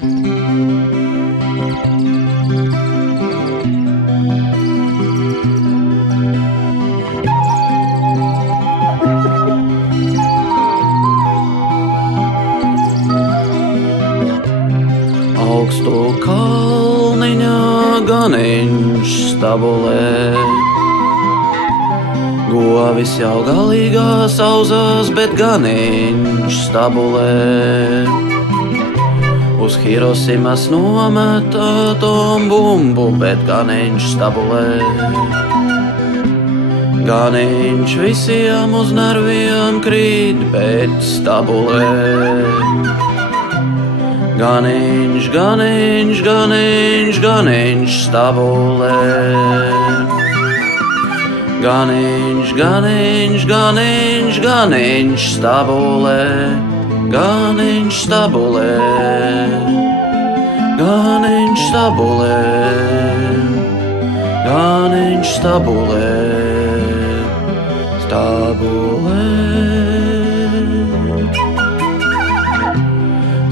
Augstu kalniņa ganiņš stabulē, govis jau galīgā sauzās, bet ganiņš stabulē. Uz Hirosimas nometa atombumbu, bet ganiņš stabulē. Ganiņš visiem uz nerviem krīt, bet stabulē. Ganiņš, ganiņš, ganiņš, ganiņš stabulē. Ganiņš, ganiņš, ganiņš, ganiņš stabulē. Ganiņš stabulē. Ganiņš stabulē. Ganiņš stabulē. Stabulē.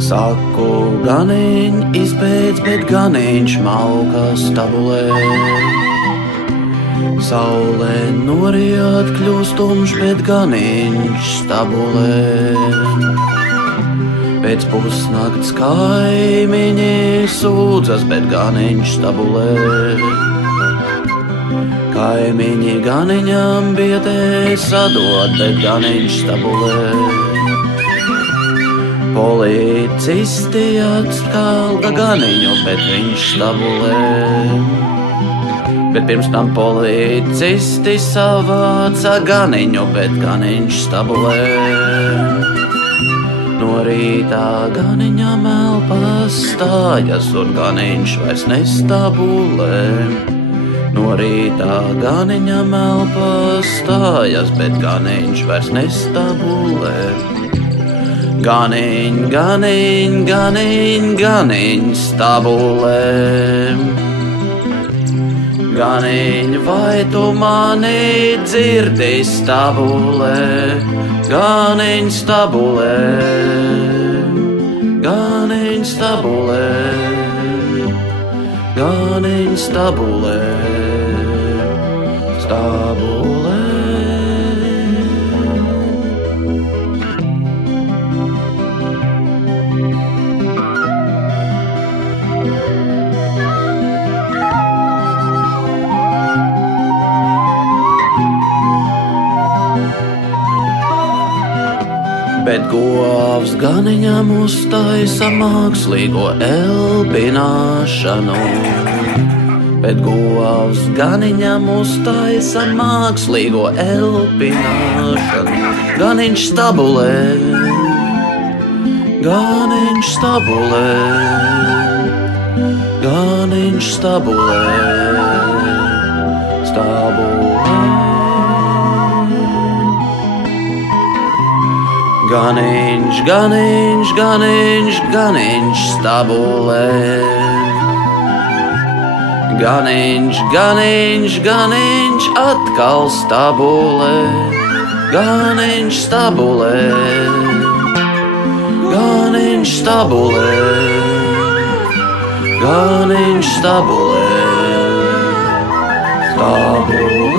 Saku, ganiņ izbeidz, bet ganiņš mauka stabulē. Saulē norijāt kļūst tumšs, bet ganiņš stabulē. Pēc pusnakts kaimiņi sūdzas, bet ganiņš stabulē. Kaimiņi ganiņam biedē sadod, bet ganiņš stabulē. Policisti atskalda ganiņu, bet viņš stabulē. Bet pirms tam policisti savāca ganiņu, bet ganiņš stabulē. No rītā ganiņam elpas stājas, un ganiņš vairs nestabulē. No rītā ganiņam elpas stājas, bet ganiņš vairs nestabulē. Ganiņ, ganiņ, ganiņ, ganiņ stabulē. Ganiņ, vai tu mani dzirdi stabulē? Ganiņ stabulē. Ganiņ stabulē. Ganiņ stabulē. Stabulē. Bet govs ganiņam uztaisa mākslīgo elpināšanu. Bet govs ganiņam uztaisa mākslīgo elpināšanu. Ganiņš stabulē. Ganiņš stabulē. Ganiņš stabulē. Stabulē. Ganiņš, ganiņš, ganiņš, ganiņš stabulē. Ganiņš, ganiņš, ganiņš atkal stabulē. Ganiņš stabulē. Ganiņš stabulē. Ganiņš stabulē. Stabulē.